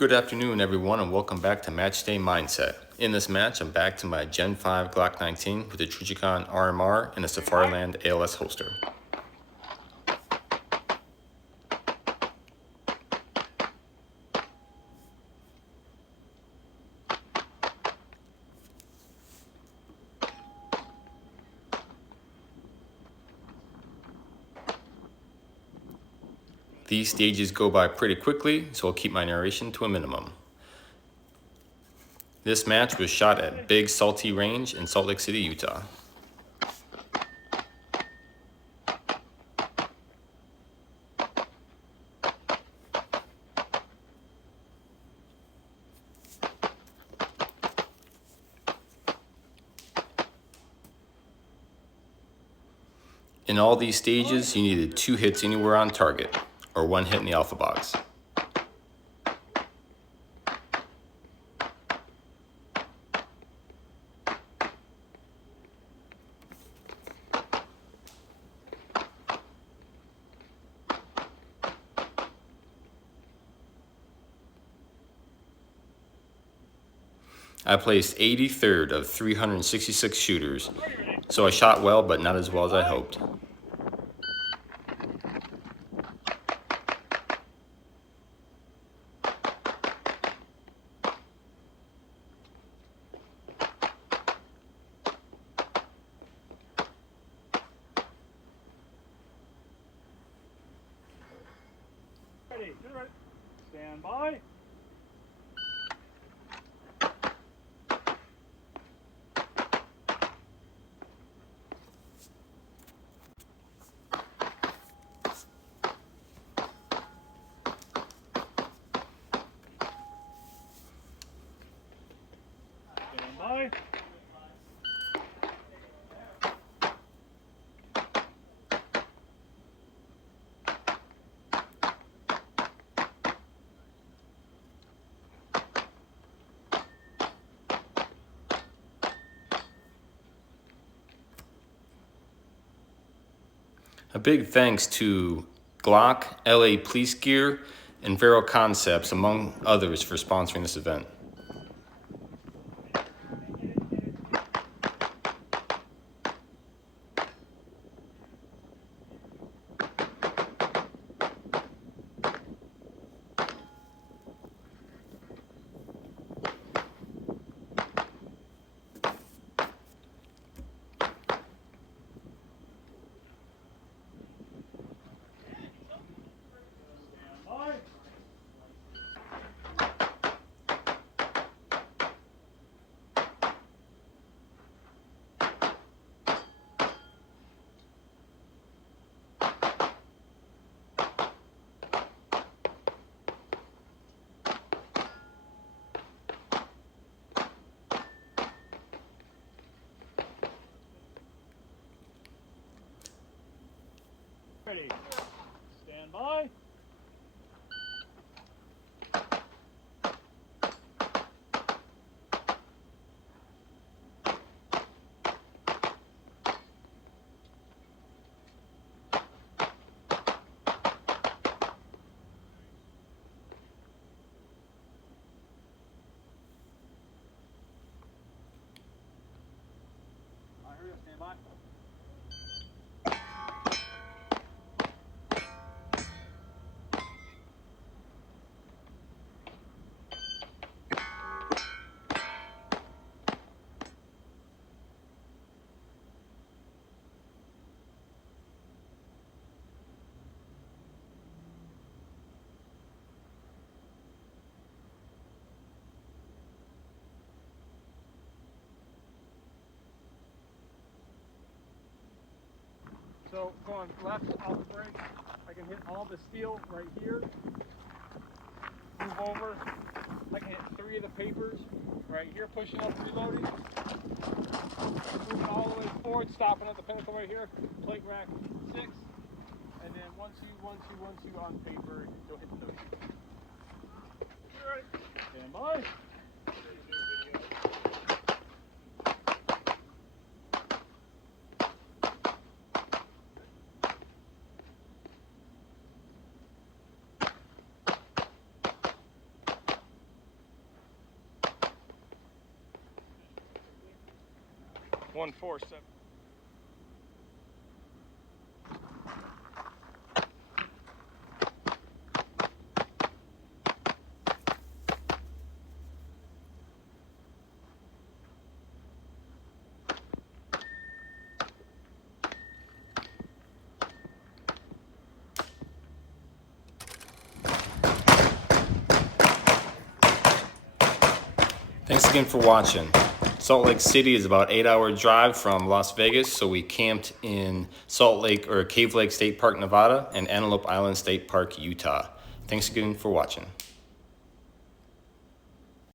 Good afternoon, everyone, and welcome back to Matchday Mindset. In this match, I'm back to my Gen 5 Glock 19 with a Trigicon RMR and a Safariland ALS holster. These stages go by pretty quickly, so I'll keep my narration to a minimum. This match was shot at Big Salty Range in Salt Lake City, Utah. In all these stages, you needed 2 hits anywhere on target, or 1 hit in the alpha box. I placed 83rd of 366 shooters, so I shot well, but not as well as I hoped. Ready, stand by. Stand by. A big thanks to Glock, LA Police Gear, and Vero Concepts, among others, for sponsoring this event. Ready, stand by. All right, here we go, stand by. So going left off the brake, I can hit all the steel right here. Move over, I can hit 3 of the papers right here, pushing up, reloading. Moving all the way forward, stopping at the pinnacle right here, plate rack 6. And then 1, 2, 1, 2, 1, 2 on paper, you'll hit the nose. Alright, stand by. 147. Thanks again for watching. Salt Lake City is about 8-hour drive from Las Vegas, so we camped in Salt Lake or Cave Lake State Park, Nevada, and Antelope Island State Park, Utah. Thanks again for watching.